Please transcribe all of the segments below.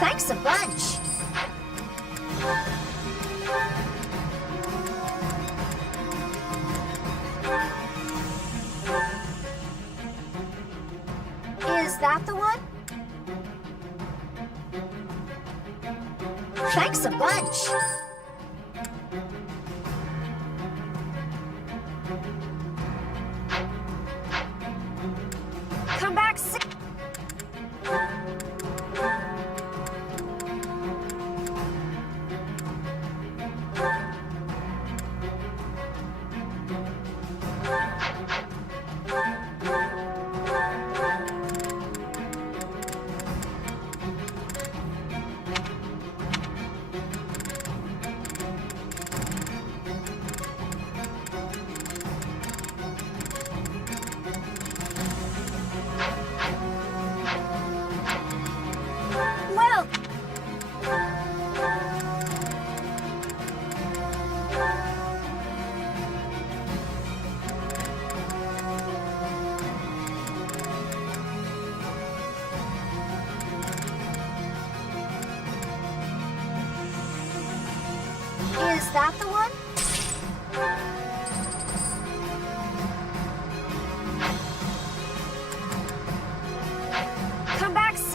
Thanks a bunch. Is that the one? Thanks a bunch. Come back soon. Well, is that the one? Come back soon.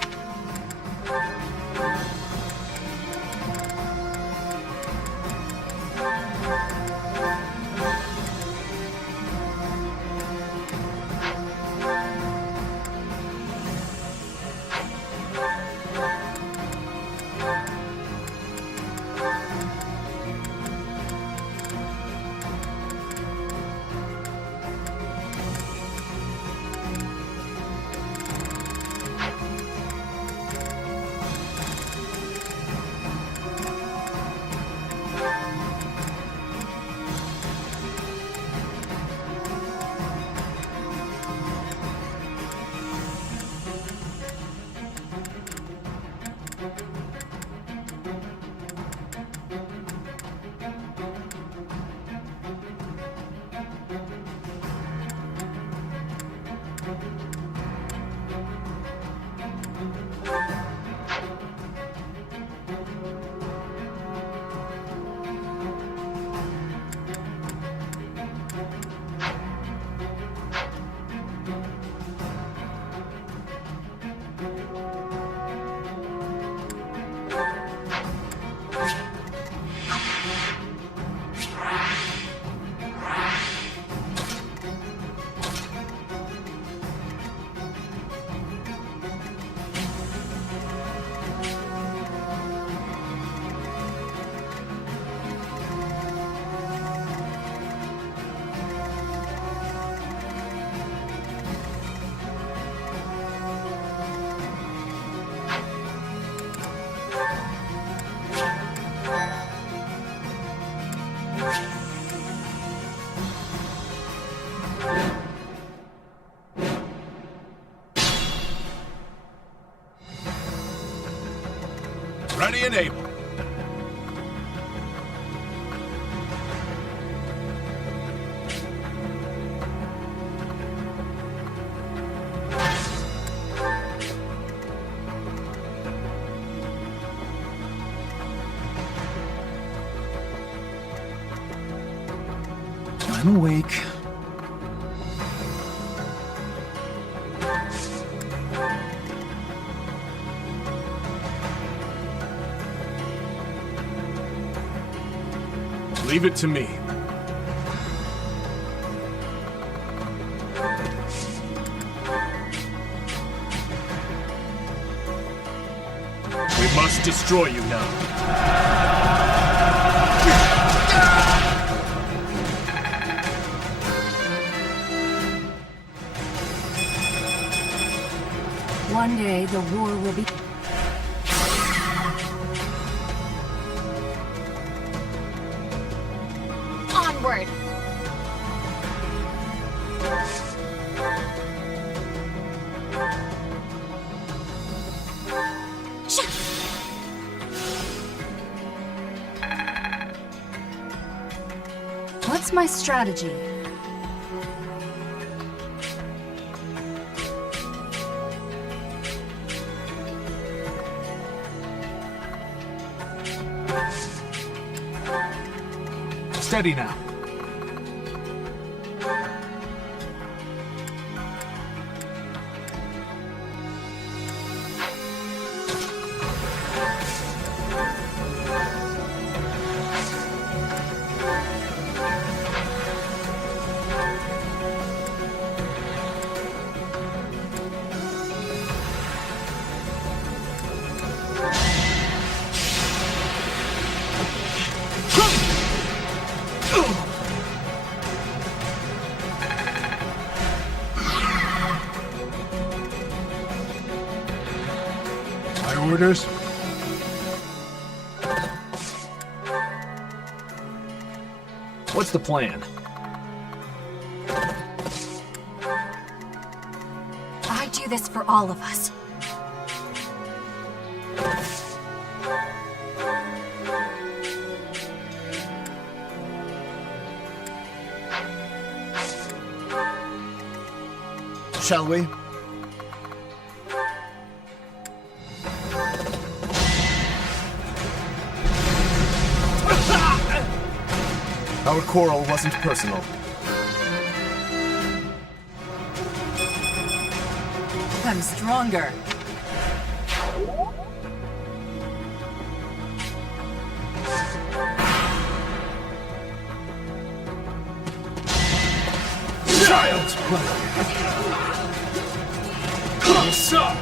Ready and able. I'm awake. Leave it to me. We must destroy you now. One day the war will be... Onward! What's my strategy? Steady now. Orders? What's the plan? I do this for all of us. Shall we? Our quarrel wasn't personal. I'm stronger. Child's play! Soft!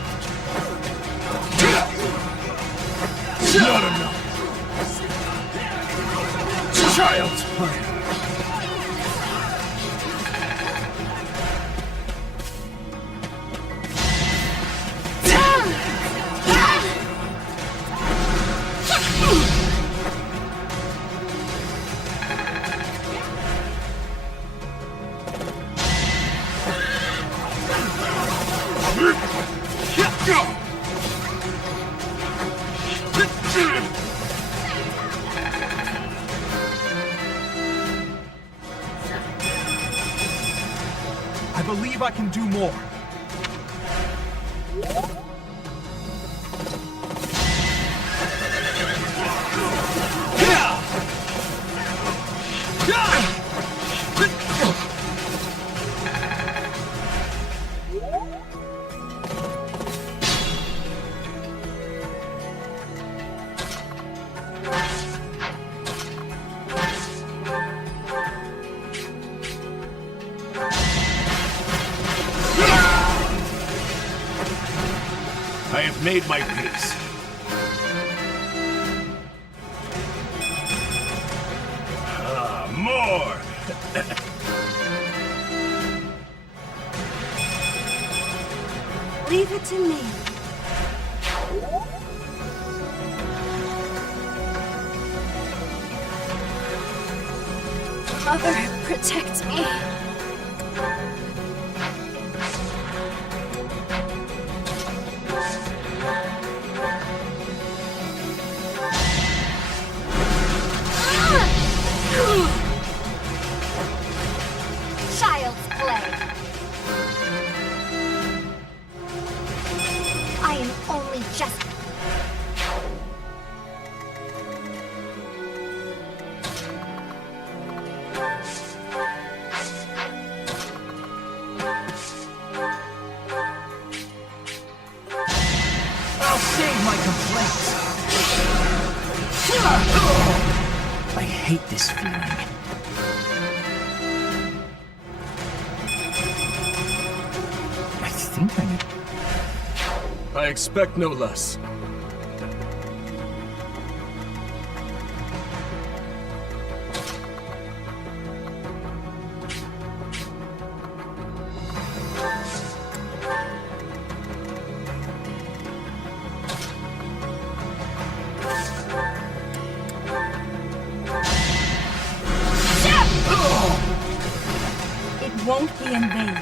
Not enough! Child's play! I believe I can do more. I have made my peace. More! Leave it to me. Mother, protect me. Child's play. I am only just... I'll save my complaints. I hate this feeling. I think I need... I expect no less. It won't be in vain.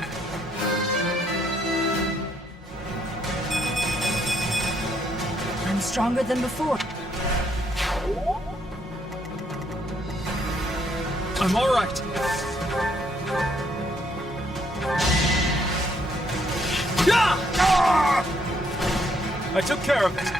I'm stronger than before. I'm all right. I took care of it.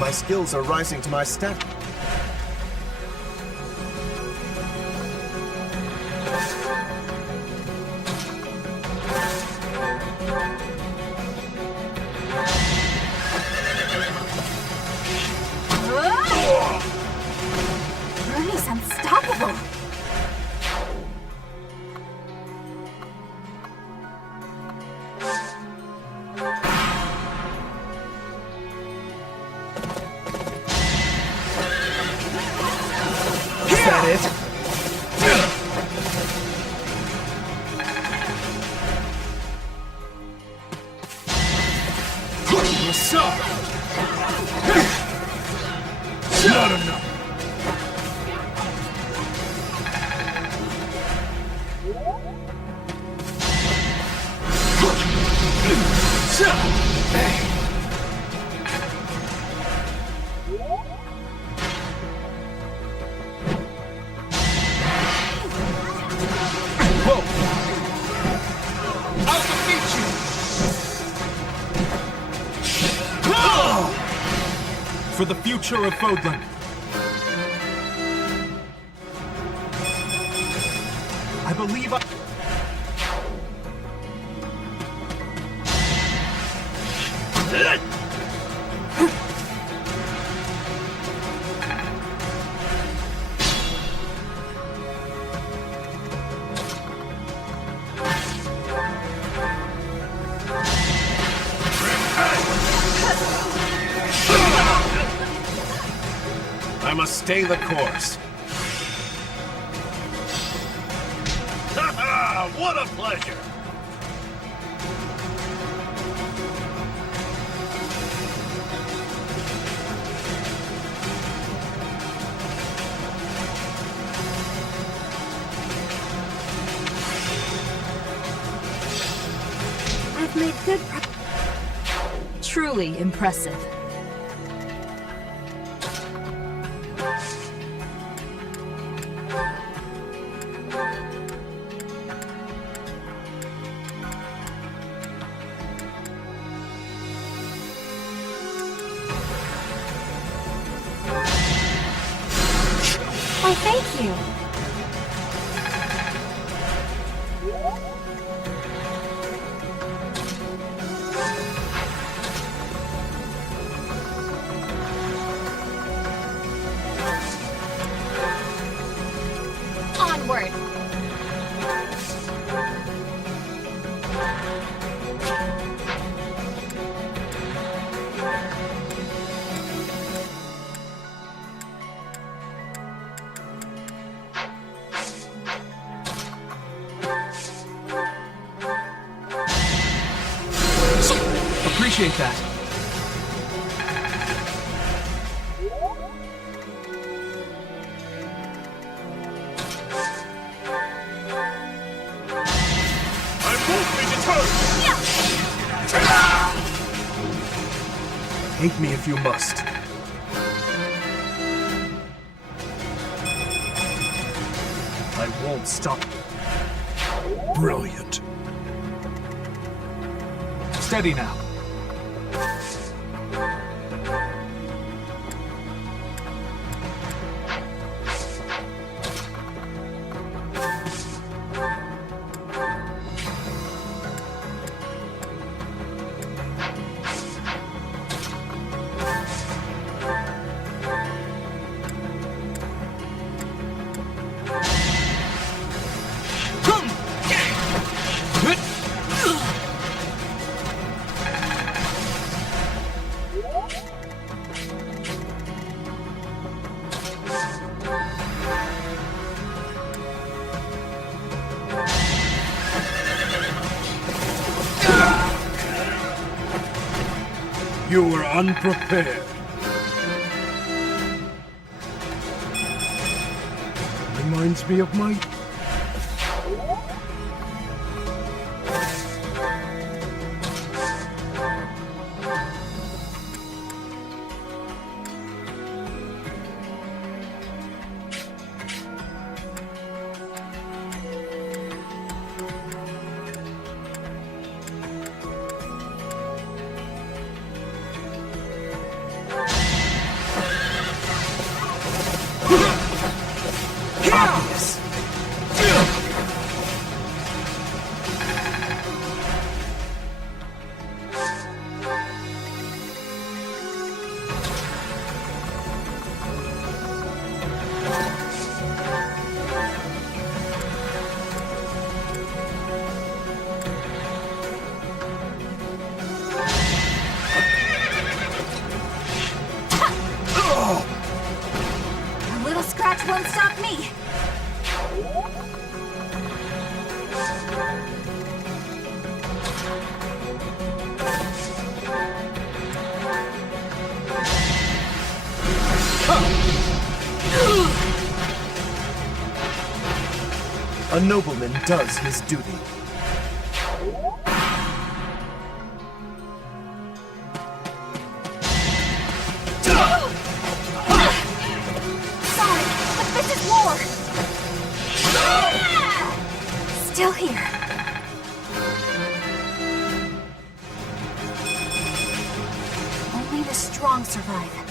My skills are rising to my stat. Ernie's unstoppable. Is that it? What's up? Not enough. Whoa! I'll defeat you! For the future of Fodlan. I believe I... I must stay the course. What a pleasure! I've made good Truly impressive. Why, thank you. Onward. Appreciate that. I won't be deterred! Hate me if you must. I won't stop. Brilliant. Steady now. You were unprepared. Reminds me of my... A nobleman does his duty. Sorry, but this is war! Still here. Only the strong survive.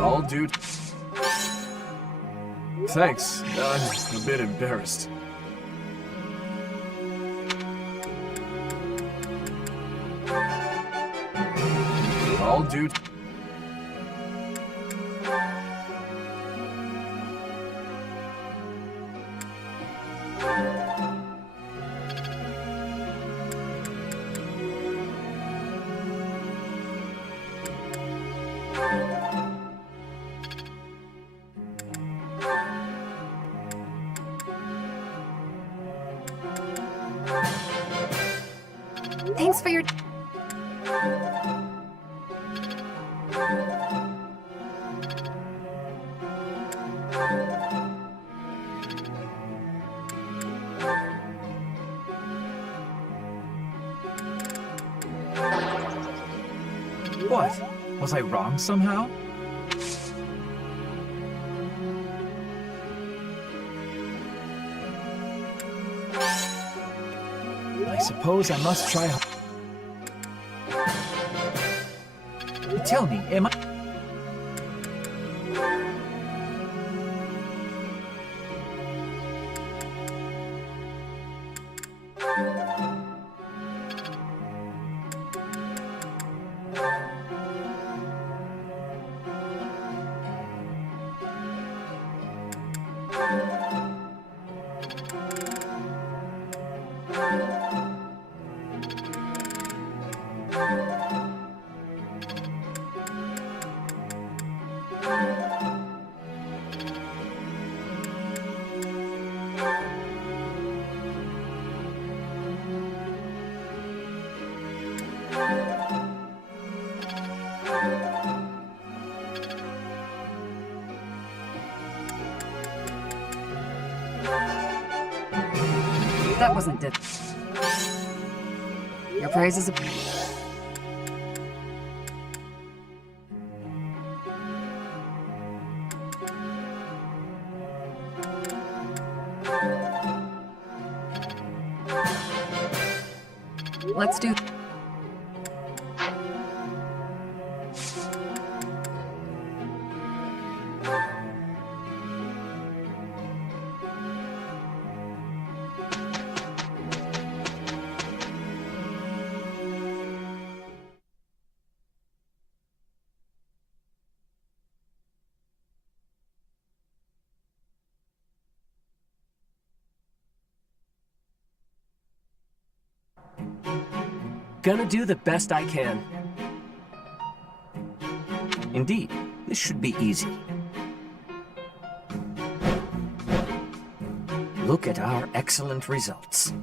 All dude. Thanks. I'm a bit embarrassed. All dude. Thanks for your... What? Was I wrong somehow? I suppose I must try. Tell me, am I... That wasn't it. Your praise is a... Let's do... Gonna do the best I can. Indeed, this should be easy. Look at our excellent results.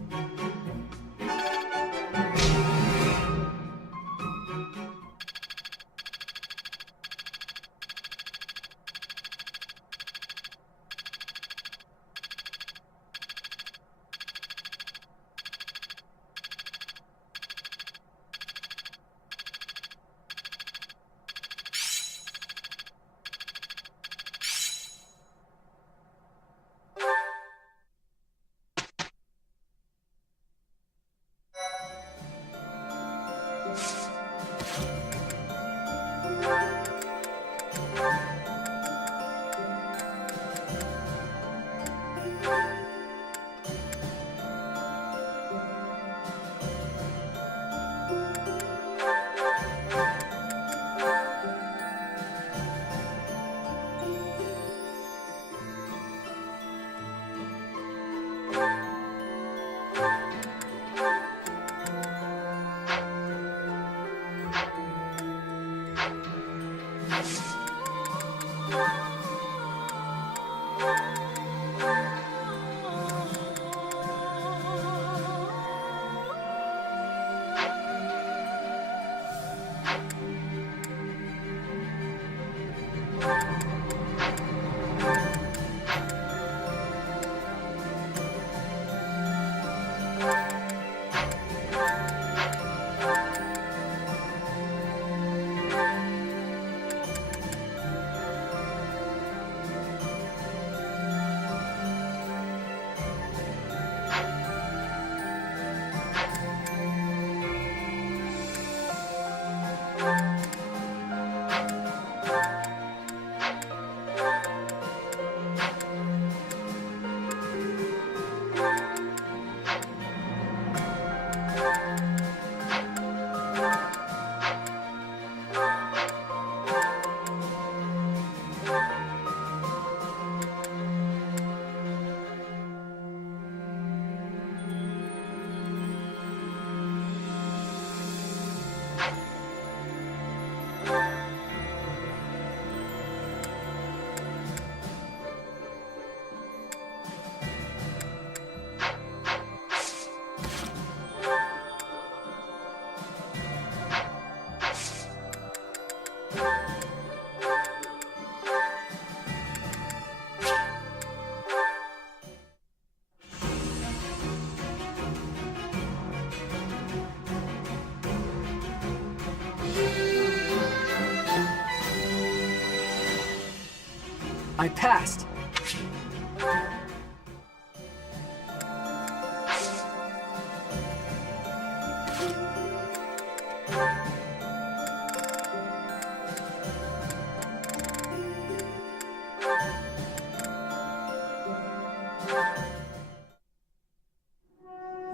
I passed.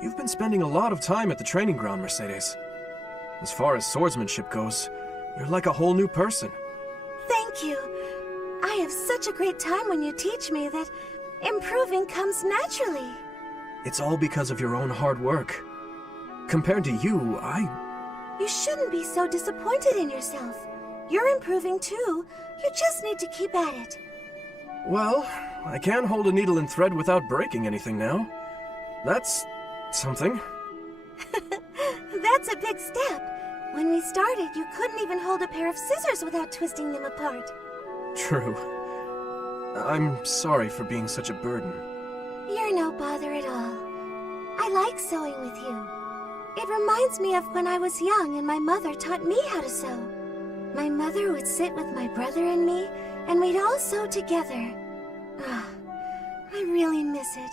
You've been spending a lot of time at the training ground, Mercedes. As far as swordsmanship goes, you're like a whole new person. Thank you. I have such a great time when you teach me that improving comes naturally. It's all because of your own hard work. Compared to you, You shouldn't be so disappointed in yourself. You're improving too. You just need to keep at it. Well, I can hold a needle and thread without breaking anything now. That's something. That's a big step. When we started, you couldn't even hold a pair of scissors without twisting them apart. True. I'm sorry for being such a burden. You're no bother at all. I like sewing with you. It reminds me of when I was young and my mother taught me how to sew. My mother would sit with my brother and me, and we'd all sew together. Ah, I really miss it.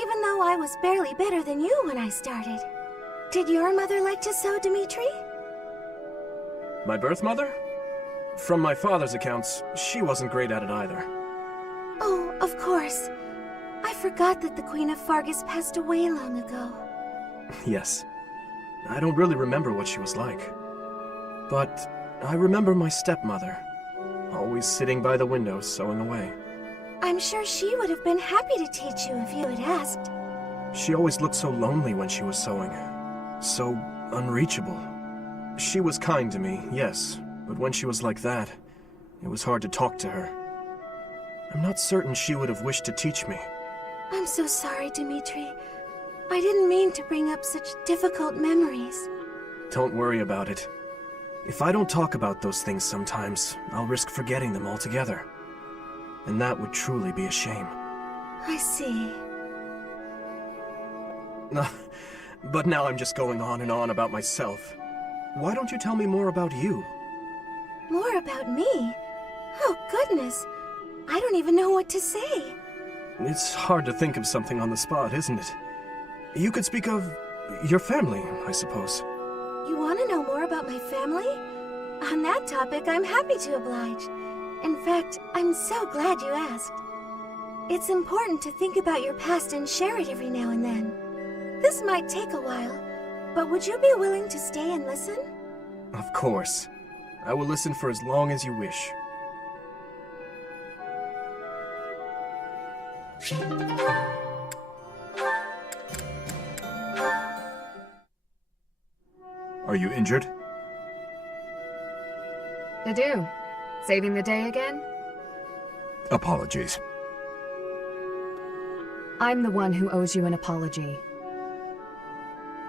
Even though I was barely better than you when I started. Did your mother like to sew, Dimitri? My birth mother? From my father's accounts, she wasn't great at it either. Oh, of course. I forgot that the Queen of Fargus passed away long ago. Yes. I don't really remember what she was like. But I remember my stepmother, always sitting by the window sewing away. I'm sure she would have been happy to teach you if you had asked. She always looked so lonely when she was sewing. So unreachable. She was kind to me, yes, but when she was like that, it was hard to talk to her. I'm not certain she would have wished to teach me. I'm so sorry, Dimitri. I didn't mean to bring up such difficult memories. Don't worry about it. If I don't talk about those things sometimes, I'll risk forgetting them altogether. And that would truly be a shame. I see. But now I'm just going on and on about myself. Why don't you tell me more about you? More about me? Oh, goodness. I don't even know what to say. It's hard to think of something on the spot, isn't it? You could speak of your family, I suppose. You want to know more about my family? On that topic, I'm happy to oblige. In fact, I'm so glad you asked. It's important to think about your past and share it every now and then. This might take a while, but would you be willing to stay and listen? Of course. I will listen for as long as you wish. Are you injured? Adieu. Saving the day again? Apologies. I'm the one who owes you an apology.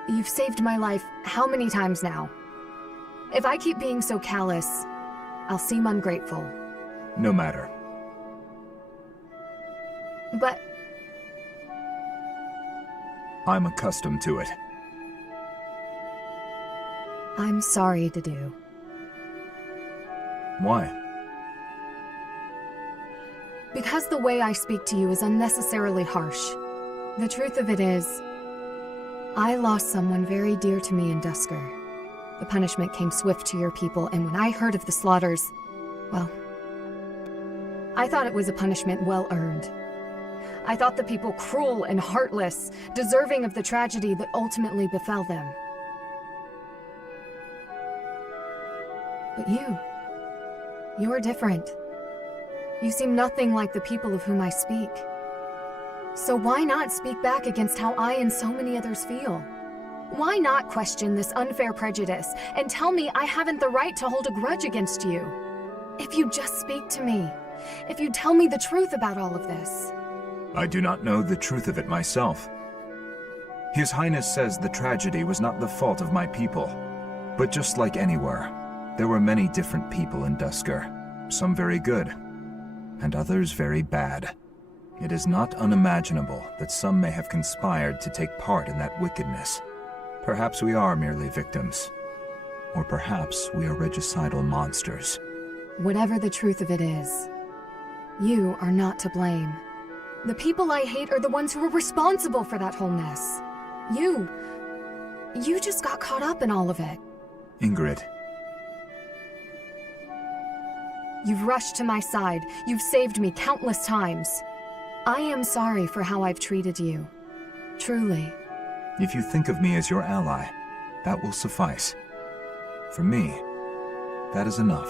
You've saved my life how many times now? If I keep being so callous, I'll seem ungrateful. No matter. But I'm accustomed to it. I'm sorry, Dedu. Why? Because the way I speak to you is unnecessarily harsh. The truth of it is, I lost someone very dear to me in Dusker. The punishment came swift to your people, and when I heard of the slaughters, well, I thought it was a punishment well earned. I thought the people cruel and heartless, deserving of the tragedy that ultimately befell them. But you're different. You seem nothing like the people of whom I speak. So why not speak back against how I and so many others feel? Why not question this unfair prejudice and tell me I haven't the right to hold a grudge against you? If you just speak to me, if you tell me the truth about all of this. I do not know the truth of it myself. His Highness says the tragedy was not the fault of my people. But just like anywhere, there were many different people in Dusker, some very good, and others very bad. It is not unimaginable that some may have conspired to take part in that wickedness. Perhaps we are merely victims. Or perhaps we are regicidal monsters. Whatever the truth of it is, you are not to blame. The people I hate are the ones who are responsible for that whole mess. You just got caught up in all of it. Ingrid. You've rushed to my side. You've saved me countless times. I am sorry for how I've treated you. Truly. If you think of me as your ally, that will suffice. For me, that is enough.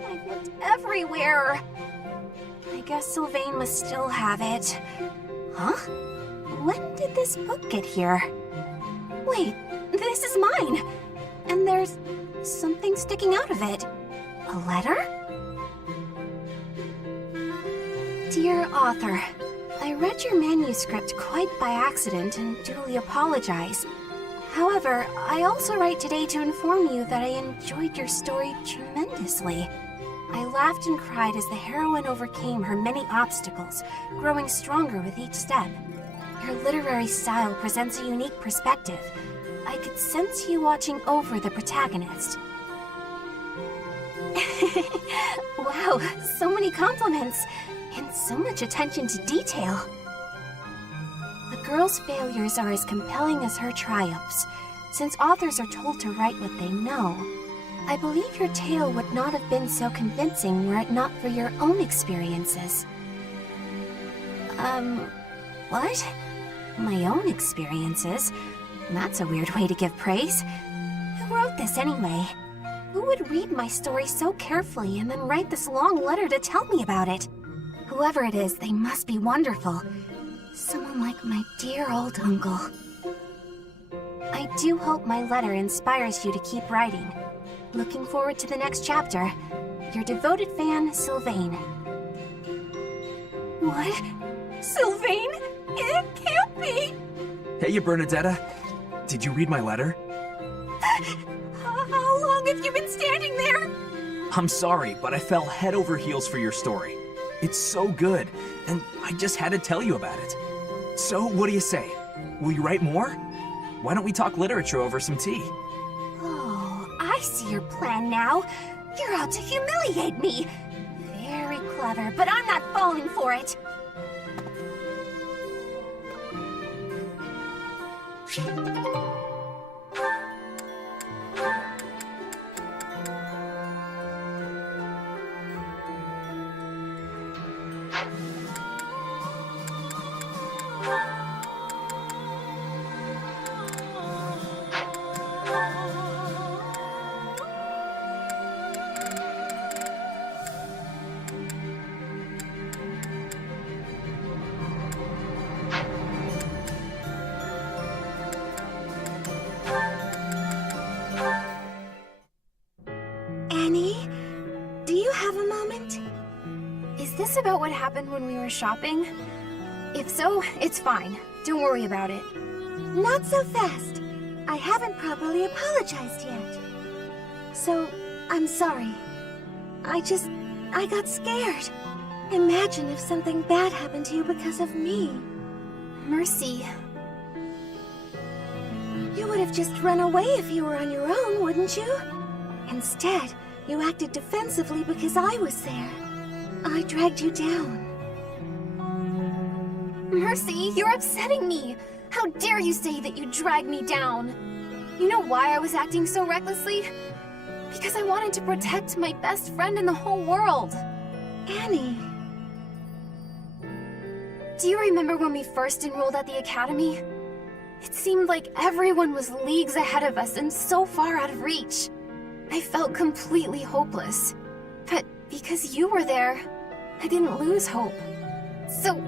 I've looked everywhere. I guess Sylvain must still have it. Huh? When did this book get here? Wait, this is mine! And there's something sticking out of it. A letter? Dear author, I read your manuscript quite by accident and duly apologize. However, I also write today to inform you that I enjoyed your story tremendously. I laughed and cried as the heroine overcame her many obstacles, growing stronger with each step. Your literary style presents a unique perspective. I could sense you watching over the protagonist. Wow, so many compliments, and so much attention to detail. The girl's failures are as compelling as her triumphs. Since authors are told to write what they know, I believe your tale would not have been so convincing were it not for your own experiences. What? My own experiences? That's a weird way to give praise. Who wrote this anyway? Who would read my story so carefully and then write this long letter to tell me about it? Whoever it is, they must be wonderful. Someone like my dear old uncle. I do hope my letter inspires you to keep writing. Looking forward to the next chapter. Your devoted fan, Sylvain. What? Sylvain? It can't be! Hey, Bernadetta. Did you read my letter? How long have you been standing there? I'm sorry, but I fell head over heels for your story. It's so good, and I just had to tell you about it. So, what do you say? Will you write more? Why don't we talk literature over some tea? Oh, I see your plan now. You're out to humiliate me. Very clever, but I'm not falling for it. Annie, do you have a moment? Is this about what happened when we were shopping? If so, it's fine. Don't worry about it. Not so fast. I haven't properly apologized yet. So, I'm sorry. I got scared. Imagine if something bad happened to you because of me. Mercy. You would have just run away if you were on your own, wouldn't you? Instead, you acted defensively because I was there. I dragged you down. Mercy, you're upsetting me! How dare you say that you dragged me down? You know why I was acting so recklessly? Because I wanted to protect my best friend in the whole world. Annie. Do you remember when we first enrolled at the academy? It seemed like everyone was leagues ahead of us and so far out of reach. I felt completely hopeless. But because you were there, I didn't lose hope. So,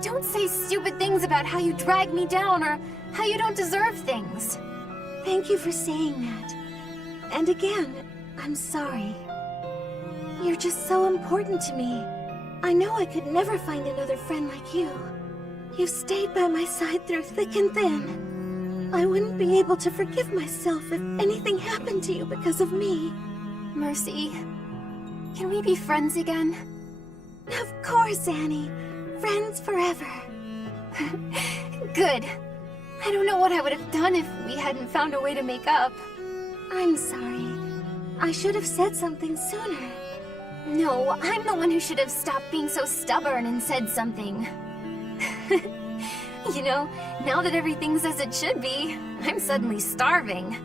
don't say stupid things about how you dragged me down or how you don't deserve things. Thank you for saying that. And again, I'm sorry. You're just so important to me. I know I could never find another friend like you. You've stayed by my side through thick and thin. I wouldn't be able to forgive myself if anything happened to you because of me. Mercy, can we be friends again? Of course, Annie. Friends forever. Good. I don't know what I would have done if we hadn't found a way to make up. I'm sorry. I should have said something sooner. No, I'm the one who should have stopped being so stubborn and said something. You know, now that everything's as it should be, I'm suddenly starving.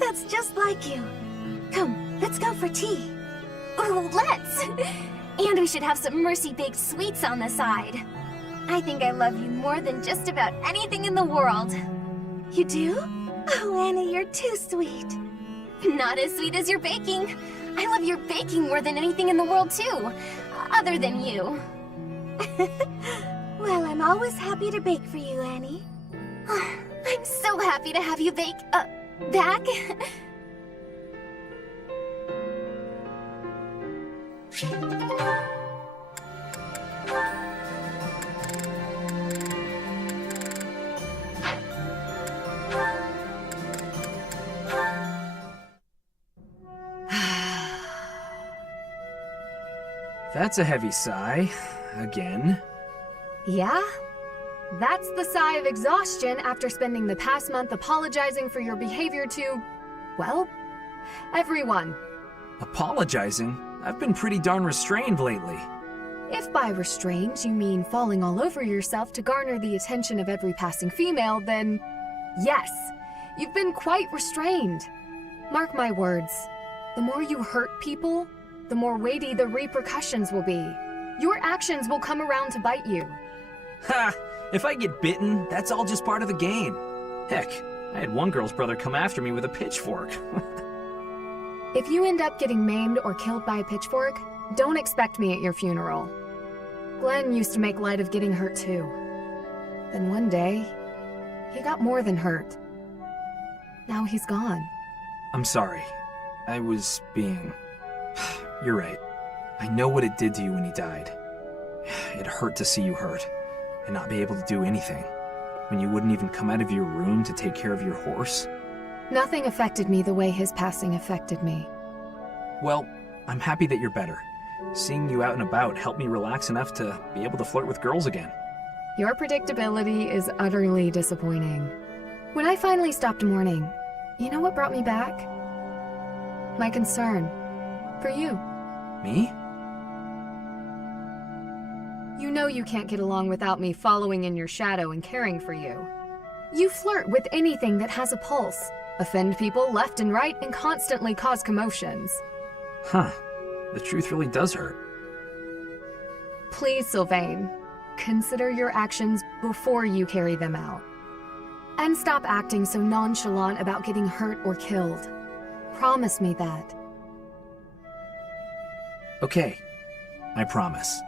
That's just like you. Come, let's go for tea. Oh, let's! And we should have some Mercy-baked sweets on the side. I think I love you more than just about anything in the world. You do? Oh, Annie, you're too sweet. Not as sweet as your baking. I love your baking more than anything in the world, too. Other than you. Well, I'm always happy to bake for you, Annie. I'm so happy to have you back. That's a heavy sigh. Again. Yeah? That's the sigh of exhaustion after spending the past month apologizing for your behavior to, well, everyone. Apologizing? I've been pretty darn restrained lately. If by restrained you mean falling all over yourself to garner the attention of every passing female, then yes, you've been quite restrained. Mark my words, the more you hurt people, the more weighty the repercussions will be. Your actions will come around to bite you. Ha! If I get bitten, that's all just part of the game. Heck, I had one girl's brother come after me with a pitchfork. If you end up getting maimed or killed by a pitchfork, don't expect me at your funeral. Glenn used to make light of getting hurt too. Then one day, he got more than hurt. Now he's gone. I'm sorry. I was being... You're right. I know what it did to you when he died. It hurt to see you hurt, and not be able to do anything. When you wouldn't even come out of your room to take care of your horse. Nothing affected me the way his passing affected me. Well, I'm happy that you're better. Seeing you out and about helped me relax enough to be able to flirt with girls again. Your predictability is utterly disappointing. When I finally stopped mourning, you know what brought me back? My concern. For you. Me? You know you can't get along without me following in your shadow and caring for you. You flirt with anything that has a pulse, offend people left and right, and constantly cause commotions. Huh. The truth really does hurt. Please, Sylvain, consider your actions before you carry them out. And stop acting so nonchalant about getting hurt or killed. Promise me that. Okay. I promise.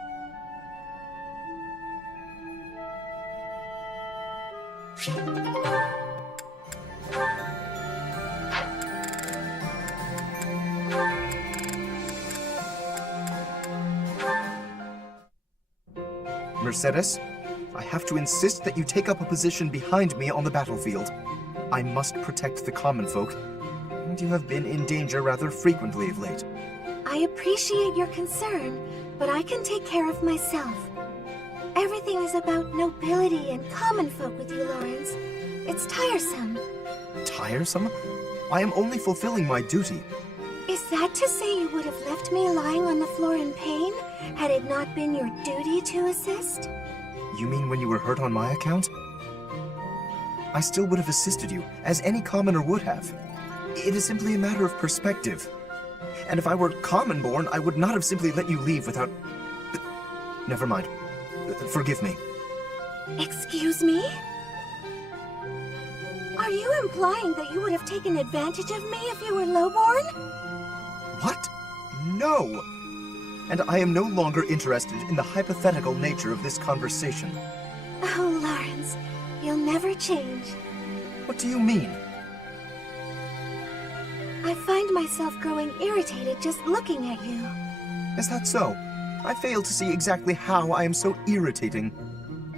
Mercedes, I have to insist that you take up a position behind me on the battlefield. I must protect the common folk, and you have been in danger rather frequently of late. I appreciate your concern, but I can take care of myself. Everything is about nobility and common folk with you, Lawrence. It's tiresome. Tiresome? I am only fulfilling my duty. Is that to say you would have left me lying on the floor in pain, had it not been your duty to assist? You mean when you were hurt on my account? I still would have assisted you, as any commoner would have. It is simply a matter of perspective. And if I were common-born, I would not have simply let you leave without... Never mind. Forgive me. Excuse me? Are you implying that you would have taken advantage of me if you were lowborn? What? No! And I am no longer interested in the hypothetical nature of this conversation. Oh, Lawrence, you'll never change. What do you mean? I find myself growing irritated just looking at you. Is that so? I fail to see exactly how I am so irritating.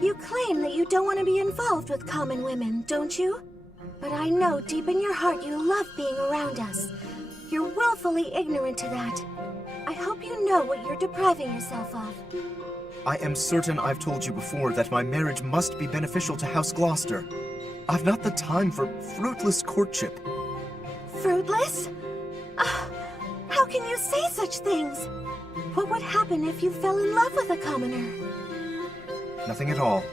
You claim that you don't want to be involved with common women, don't you? But I know deep in your heart you love being around us. You're willfully ignorant to that. I hope you know what you're depriving yourself of. I am certain I've told you before that my marriage must be beneficial to House Gloucester. I've not the time for fruitless courtship. Fruitless? How can you say such things? What would happen if you fell in love with a commoner? Nothing at all.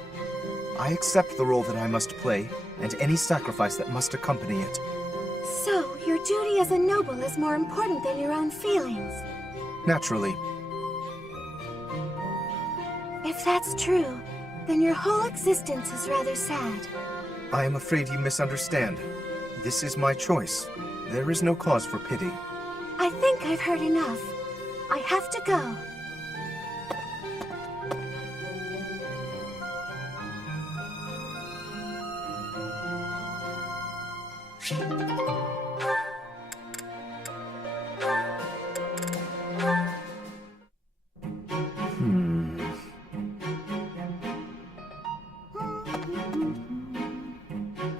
I accept the role that I must play, and any sacrifice that must accompany it. So, your duty as a noble is more important than your own feelings? Naturally. If that's true, then your whole existence is rather sad. I am afraid you misunderstand. This is my choice. There is no cause for pity. I think I've heard enough. I have to go.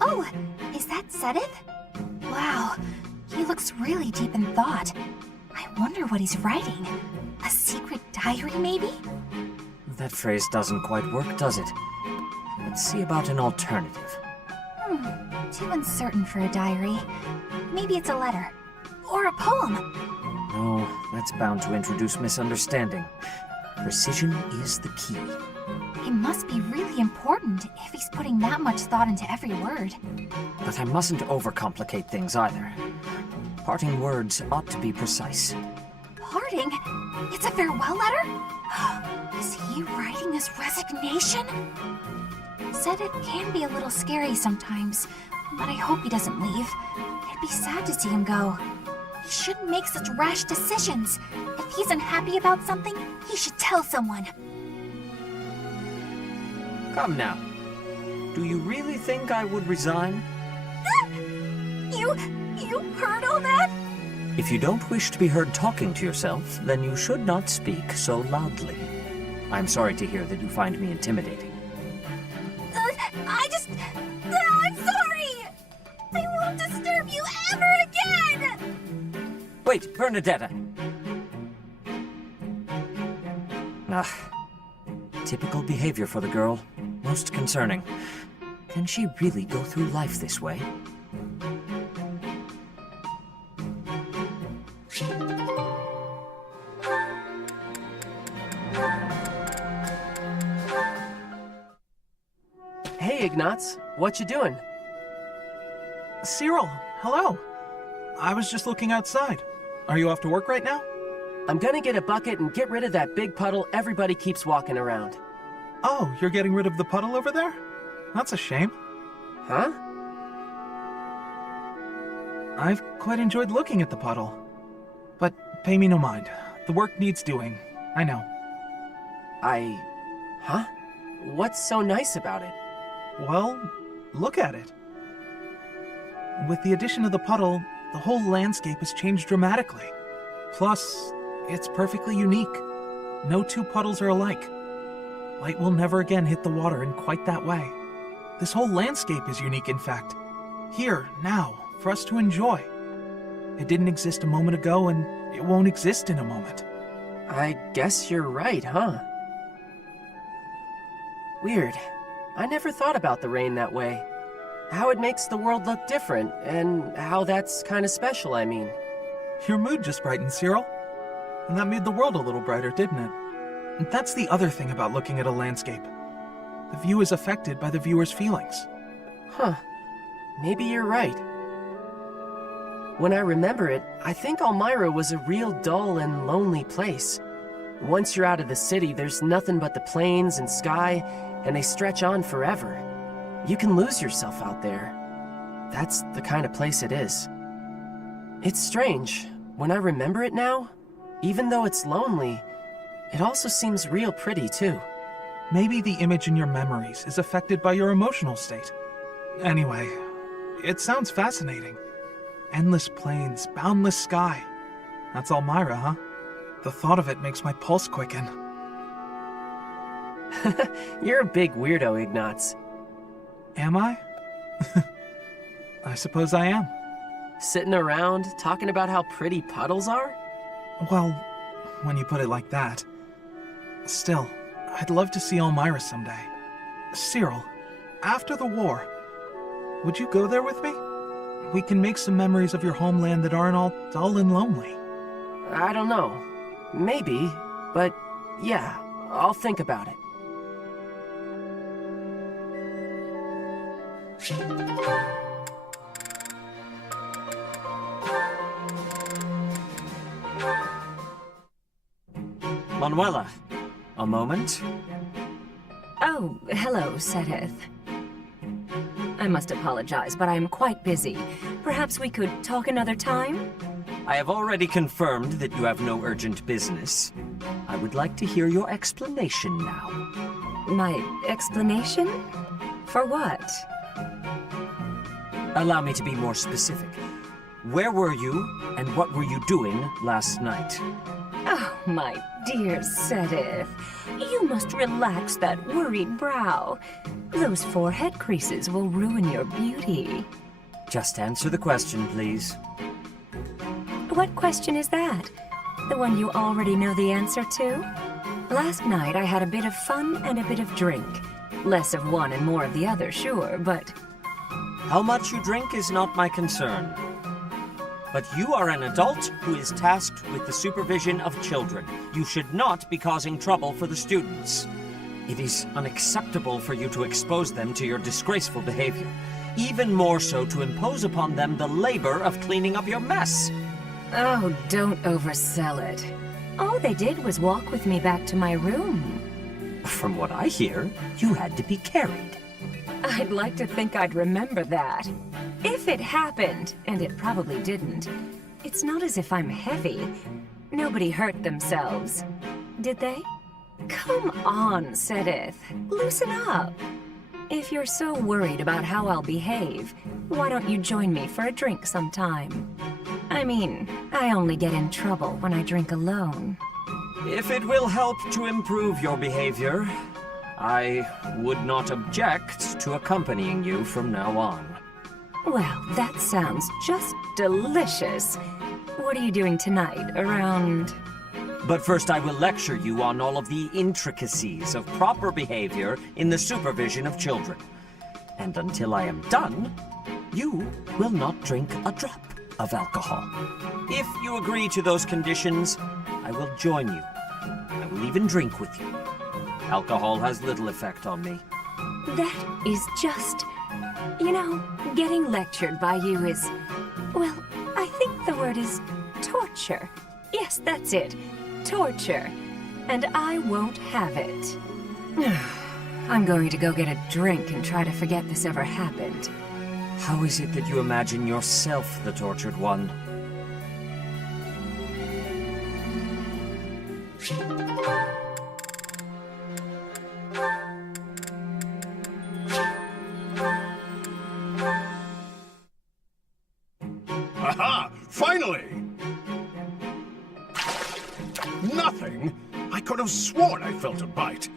Oh, is that Sedith? Wow, he looks really deep in thought. I wonder what he's writing. A secret diary, maybe? That phrase doesn't quite work, does it? Let's see about an alternative. Too uncertain for a diary. Maybe it's a letter. Or a poem. No, that's bound to introduce misunderstanding. Precision is the key. It must be really important if he's putting that much thought into every word. But I mustn't overcomplicate things either. Parting words ought to be precise. Parting? It's a farewell letter? Is he writing his resignation? Sedith can be a little scary sometimes, but I hope he doesn't leave. It'd be sad to see him go. He shouldn't make such rash decisions. If he's unhappy about something, he should tell someone. Come now. Do you really think I would resign? You heard all that? If you don't wish to be heard talking to yourself, then you should not speak so loudly. I'm sorry to hear that you find me intimidating. I'm sorry! I won't disturb you ever again! Wait, Bernadetta! Typical behavior for the girl. Most concerning. Can she really go through life this way? Hey, Ignatz. What you doing? Cyril, hello. I was just looking outside. Are you off to work right now? I'm gonna get a bucket and get rid of that big puddle everybody keeps walking around. Oh, you're getting rid of the puddle over there? That's a shame. Huh? I've quite enjoyed looking at the puddle. But pay me no mind. The work needs doing. I know. Huh? What's so nice about it? Well, look at it. With the addition of the puddle, the whole landscape has changed dramatically. Plus, it's perfectly unique. No two puddles are alike. Light will never again hit the water in quite that way. This whole landscape is unique, in fact. Here, now, for us to enjoy. It didn't exist a moment ago, and it won't exist in a moment. I guess you're right, huh? Weird. I never thought about the rain that way. How it makes the world look different, and how that's kind of special, I mean. Your mood just brightened, Cyril. And that made the world a little brighter, didn't it? And that's the other thing about looking at a landscape. The view is affected by the viewer's feelings. Huh. Maybe you're right. When I remember it, I think Elmira was a real dull and lonely place. Once you're out of the city, there's nothing but the plains and sky, and they stretch on forever. You can lose yourself out there. That's the kind of place it is. It's strange. When I remember it now, even though it's lonely, it also seems real pretty, too. Maybe the image in your memories is affected by your emotional state. Anyway, it sounds fascinating. Endless plains, boundless sky. That's Elmira, huh? The thought of it makes my pulse quicken. You're a big weirdo, Ignatz. Am I? I suppose I am. Sitting around, talking about how pretty puddles are? Well, when you put it like that. Still, I'd love to see Elmira someday. Cyril, after the war, would you go there with me? We can make some memories of your homeland that aren't all dull and lonely. I don't know. Maybe, but yeah, I'll think about it. Manuela, a moment? Oh, hello, Fe3h. I must apologize, but I am quite busy. Perhaps we could talk another time? I have already confirmed that you have no urgent business. I would like to hear your explanation now. My explanation? For what? Allow me to be more specific. Where were you, and what were you doing last night? Oh, my dear Fe3h. You must relax that worried brow. Those forehead creases will ruin your beauty. Just answer the question, please. What question is that? The one you already know the answer to? Last night I had a bit of fun and a bit of drink. Less of one and more of the other, sure, but... How much you drink is not my concern. But you are an adult who is tasked with the supervision of children. You should not be causing trouble for the students. It is unacceptable for you to expose them to your disgraceful behavior. Even more so to impose upon them the labor of cleaning up your mess. Oh, don't oversell it. All they did was walk with me back to my room. From what I hear, you had to be carried. I'd like to think I'd remember that. If it happened, and it probably didn't, It's not as if I'm heavy. Nobody hurt themselves. Did they? Come on, Sedith. Loosen up. If you're so worried about how I'll behave, why don't you join me for a drink sometime? I mean, I only get in trouble when I drink alone. If it will help to improve your behavior, I would not object to accompanying you from now on. Well, that sounds just delicious. What are you doing tonight, around... But first I will lecture you on all of the intricacies of proper behavior in the supervision of children. And until I am done, you will not drink a drop of alcohol. If you agree to those conditions, I will join you. I will even drink with you. Alcohol has little effect on me. That is just... You know, getting lectured by you is... Well, I think the word is torture. Yes, that's it. Torture. And I won't have it. I'm going to go get a drink and try to forget this ever happened. How is it that you imagine yourself the tortured one? Aha! Finally! Nothing? I could have sworn I felt a bite.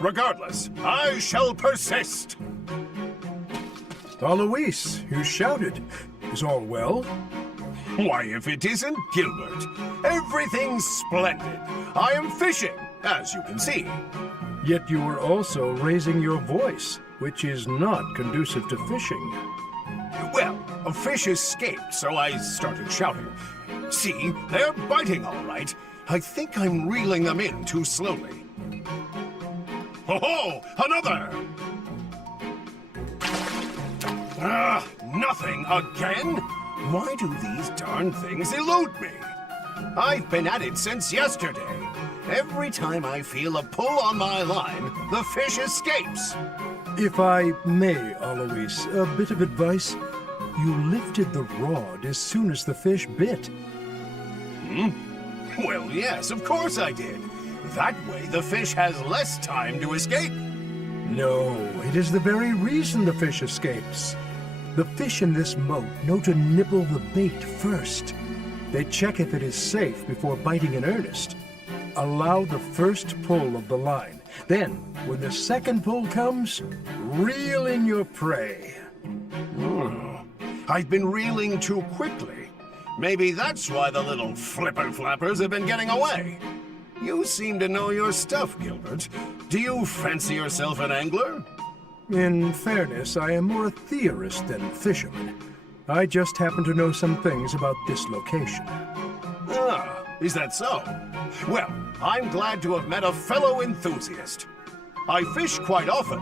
Regardless, I shall persist. Alois, you shouted. Is all well? Why, if it isn't Gilbert. Everything's splendid. I am fishing, as you can see. Yet you were also raising your voice, which is not conducive to fishing. Well, a fish escaped, so I started shouting. See, they're biting all right. I think I'm reeling them in too slowly. Ho-ho! Another! Nothing again? Why do these darn things elude me? I've been at it since yesterday. Every time I feel a pull on my line, the fish escapes. If I may, Alois, a bit of advice. You lifted the rod as soon as the fish bit. Well, yes, of course I did. That way the fish has less time to escape. No, it is the very reason the fish escapes. The fish in this moat know to nibble the bait first. They check if it is safe before biting in earnest. Allow the first pull of the line. Then, when the second pull comes, reel in your prey. I've been reeling too quickly. Maybe that's why the little flipper-flappers have been getting away. You seem to know your stuff, Gilbert. Do you fancy yourself an angler? In fairness, I am more a theorist than fisherman. I just happen to know some things about this location. Ah, is that so? Well, I'm glad to have met a fellow enthusiast. I fish quite often,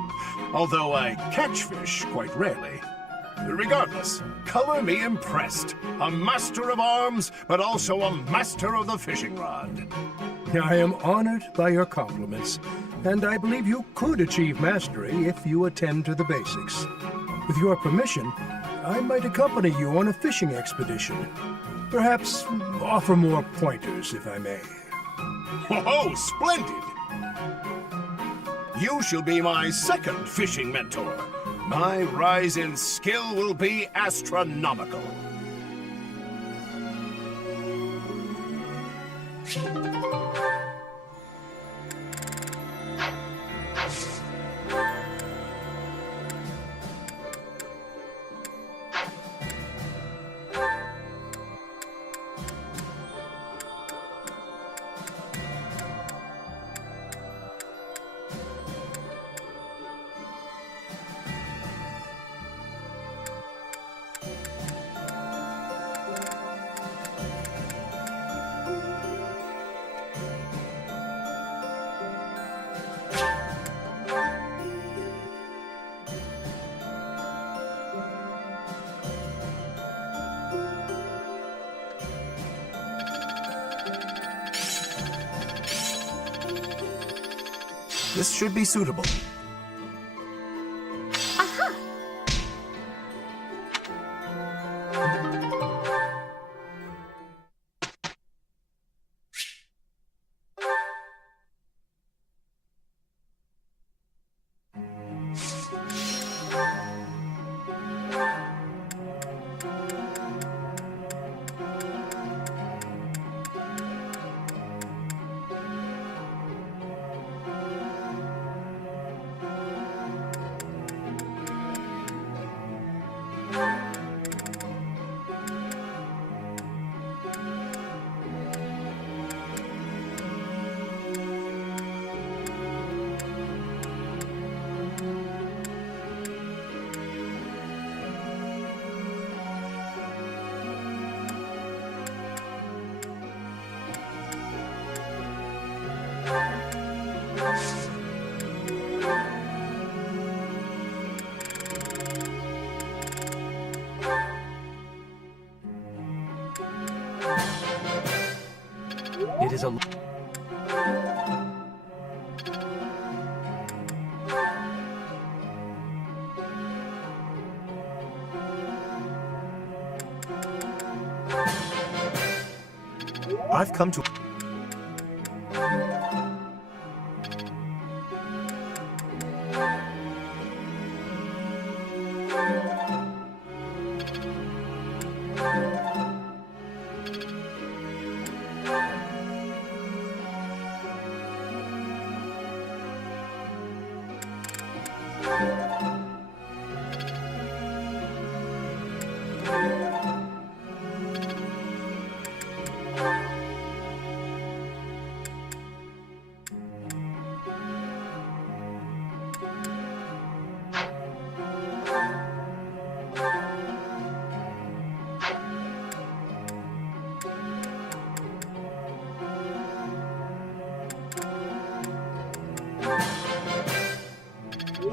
although I catch fish quite rarely. Regardless, color me impressed. A master of arms, but also a master of the fishing rod. I am honored by your compliments, and I believe you could achieve mastery if you attend to the basics. With your permission, I might accompany you on a fishing expedition. Perhaps offer more pointers, if I may. Oh, splendid! You shall be my second fishing mentor. My rise in skill will be astronomical. This should be suitable. It is a... I've come to...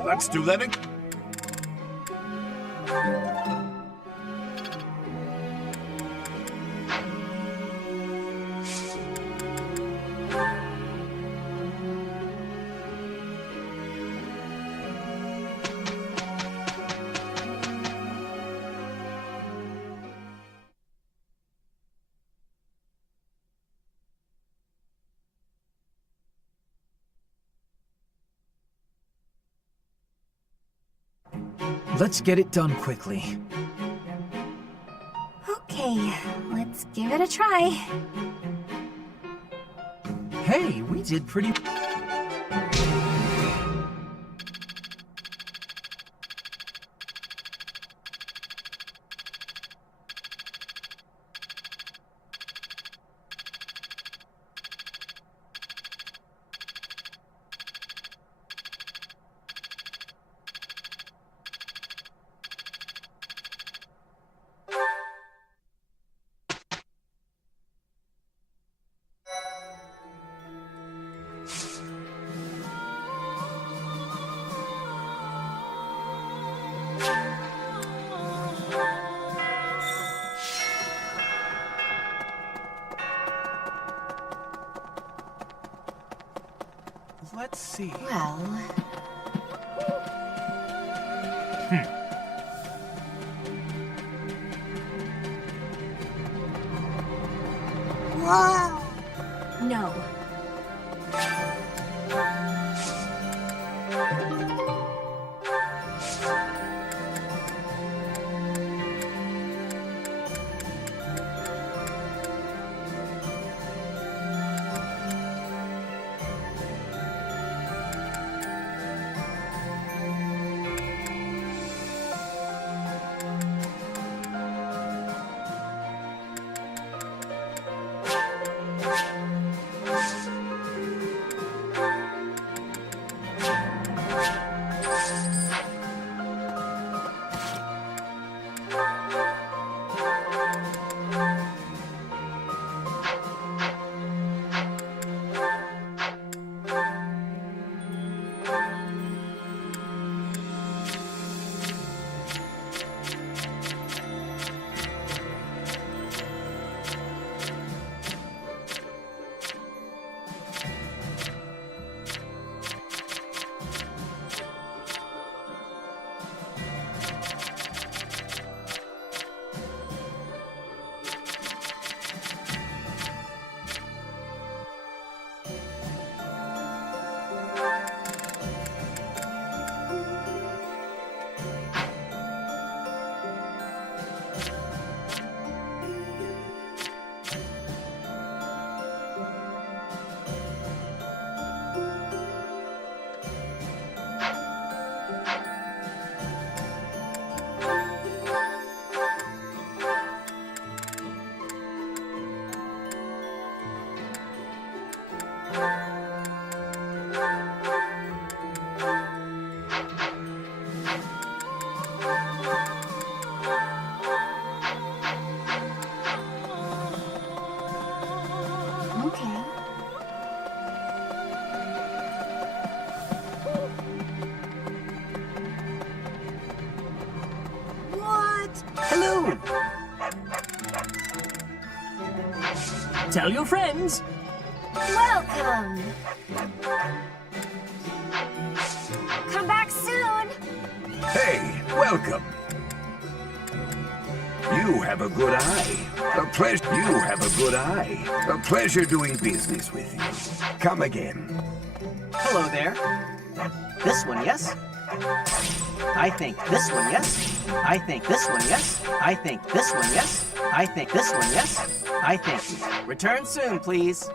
Let's do that again. Let's get it done quickly. Okay, let's give it a try. Hey, we did pretty... Let's see. Well, Whoa! No. okay. What? Hello! Tell your friends. Welcome! Come back soon! Hey, welcome. You have a good eye. A pleasure. You have a good eye. A pleasure doing business with you. Come again. Hello there. This one, yes? I think this one, yes? I think this one, yes? I think this one, yes? I think this one, yes? I think. Return soon, please.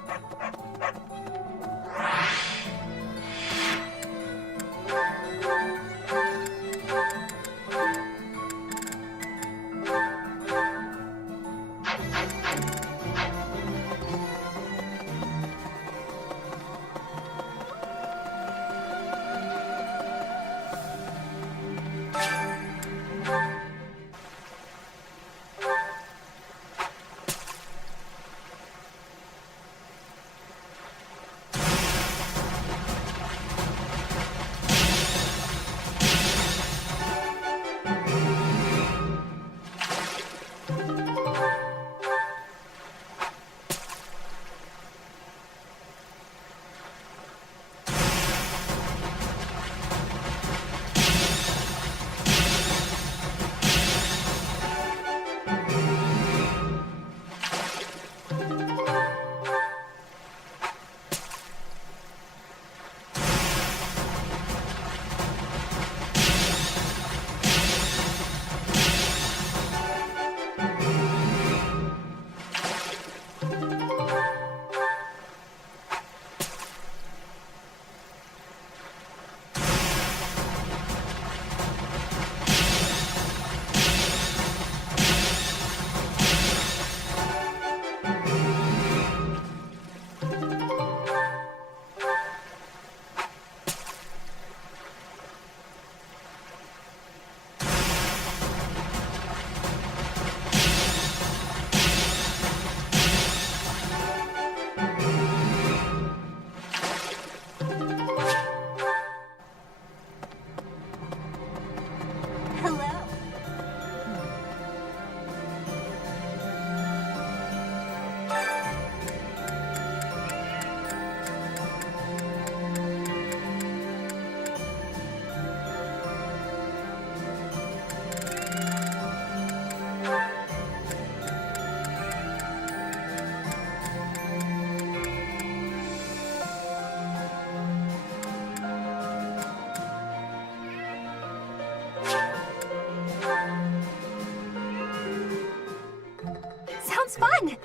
Sounds fun!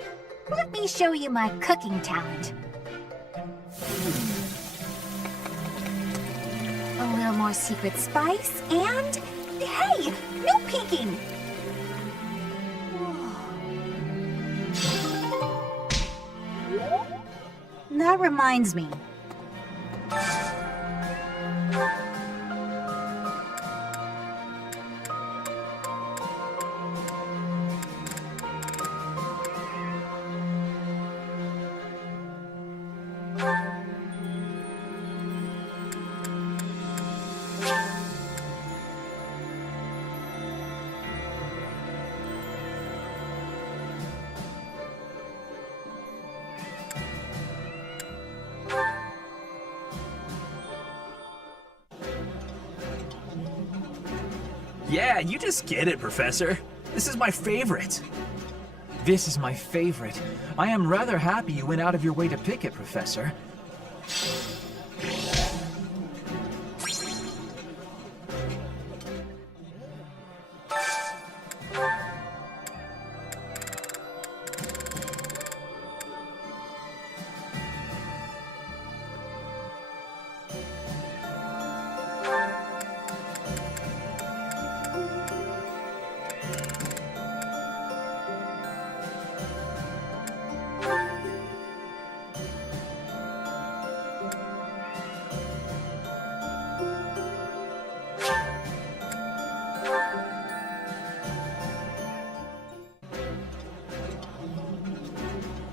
Let me show you my cooking talent. A little more secret spice, and... Hey! No peeking! That reminds me. Yeah, you just get it, Professor. This is my favorite. This is my favorite. I am rather happy you went out of your way to pick it, Professor.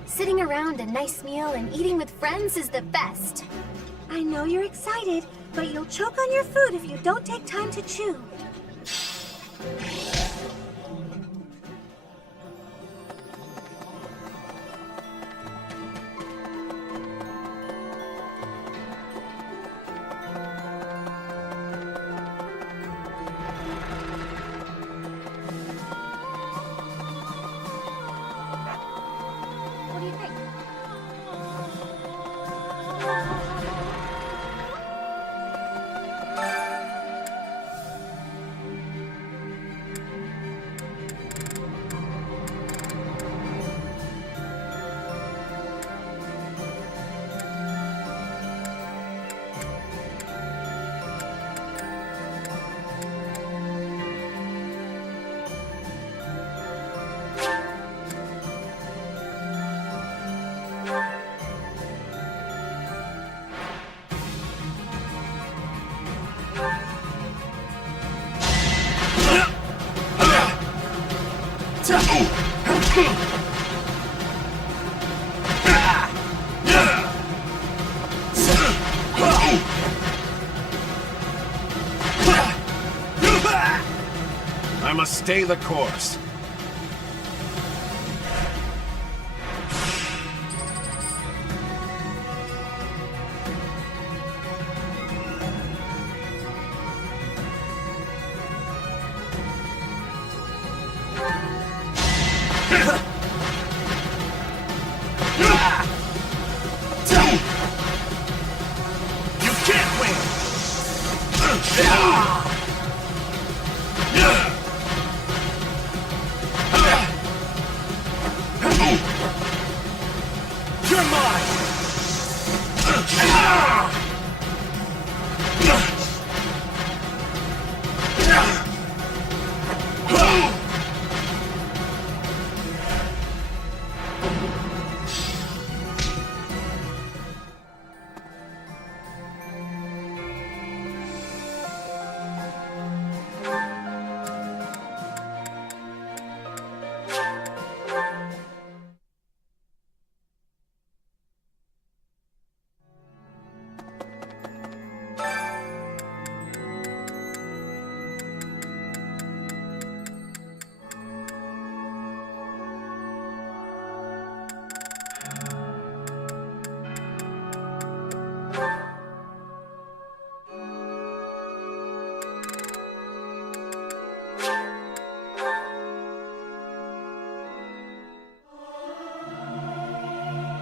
Sitting around a nice meal and eating with friends is the best. I know you're excited, but you'll choke on your food if you don't take time to chew. stay the course.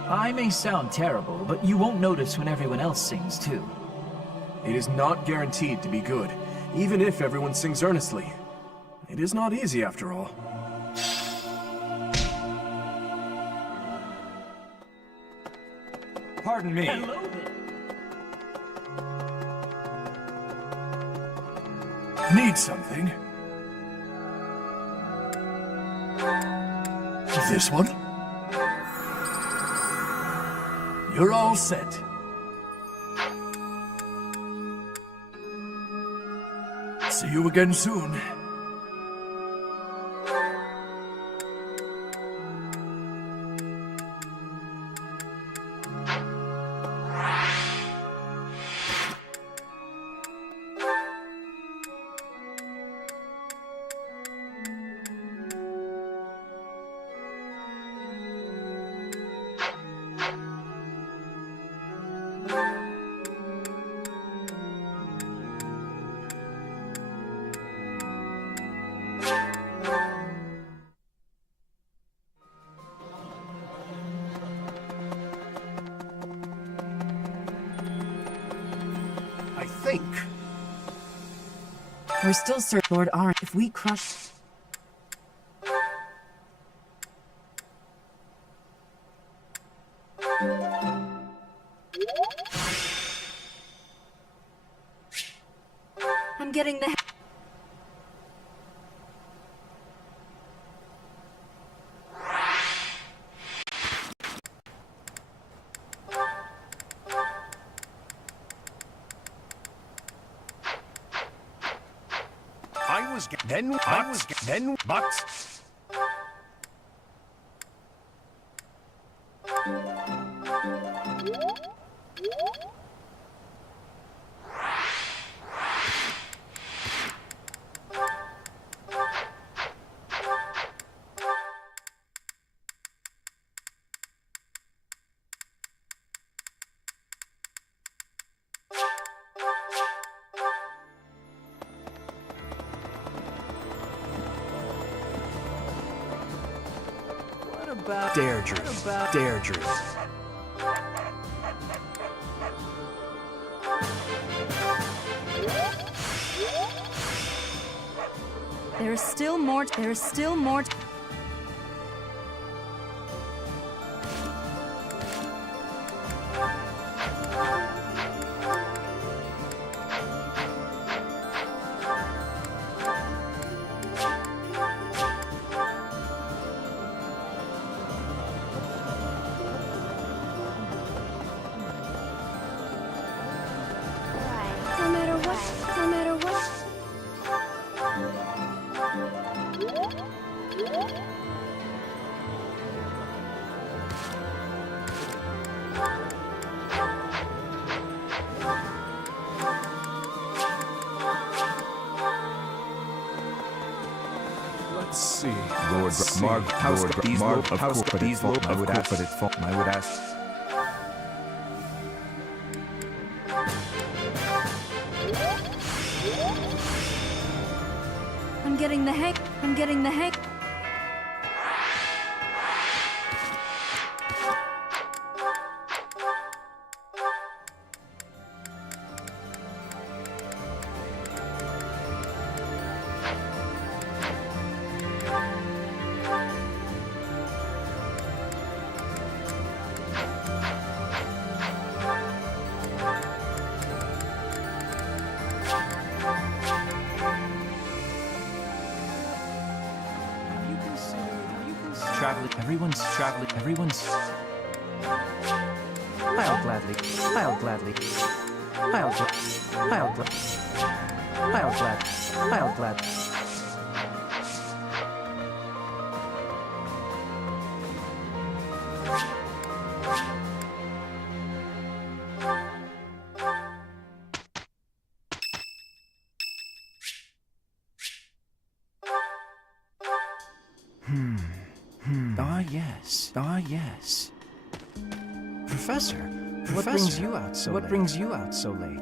I may sound terrible, but you won't notice when everyone else sings too. It is not guaranteed to be good, even if everyone sings earnestly. It is not easy after all. Pardon me. Hello there. Need something? This one? You're all set. See you again soon. I think. We're still searching Lord Arn. If we crush... I'm getting the... But... Deirdre. There's still more. There's still more. No matter what, no matter what. Lord Marg House these Marg of course but these low I would ask but it fault I would ask I'm getting the hang. I'm getting the hang. Everyone's. I'll gladly. Ah yes. Professor, what brings you out so late?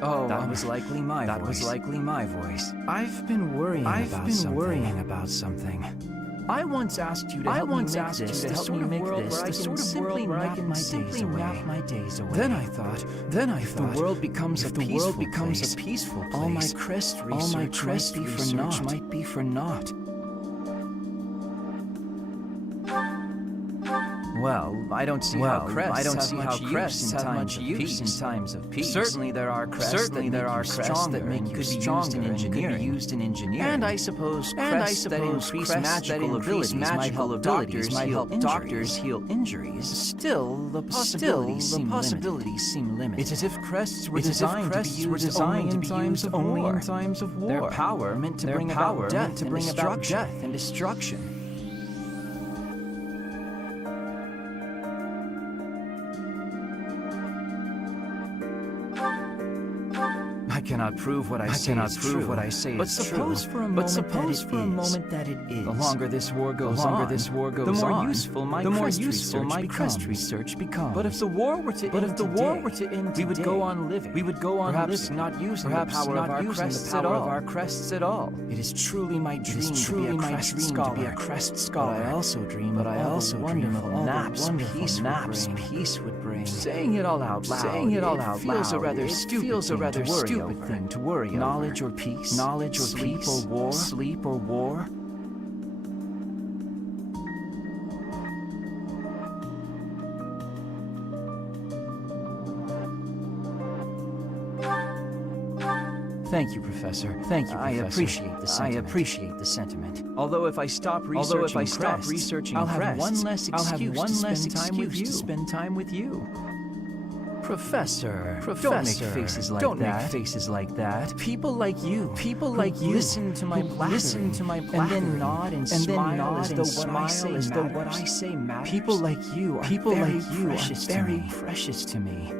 That was likely my voice. I've been worrying about something. I once asked you to help me make this, the sort of world where I can simply nap my days away. Then I thought, if the world becomes a peaceful place, all my crest research might be for naught. Well, I don't see how crests have much use in times of peace. Certainly there are crests that make you stronger and could be used in engineering. And I suppose crests that increase magical abilities might help doctors heal injuries. Still, the possibilities seem limited. It's as if crests were designed to be used only in times of war. Their power meant to bring about death and destruction. I cannot prove what I say is true. But suppose for a moment that it is. The longer this war goes on, the more useful my crest research becomes. But if the war were to end today, we would go on living. Perhaps not using the power of our crests at all. It is truly my dream to be a crest scholar. But I also dream of all the wonderful naps peace would bring. Saying it all out loud feels a rather stupid thing to worry over. Knowledge or peace, sleep or war. Thank you, Professor. I appreciate the sentiment. Although if I stop researching I'll have one less excuse to spend time with you. Professor, don't make faces like that. People like you listen to my blather, and then nod and smile as though what I say matters. People like you are very precious to me.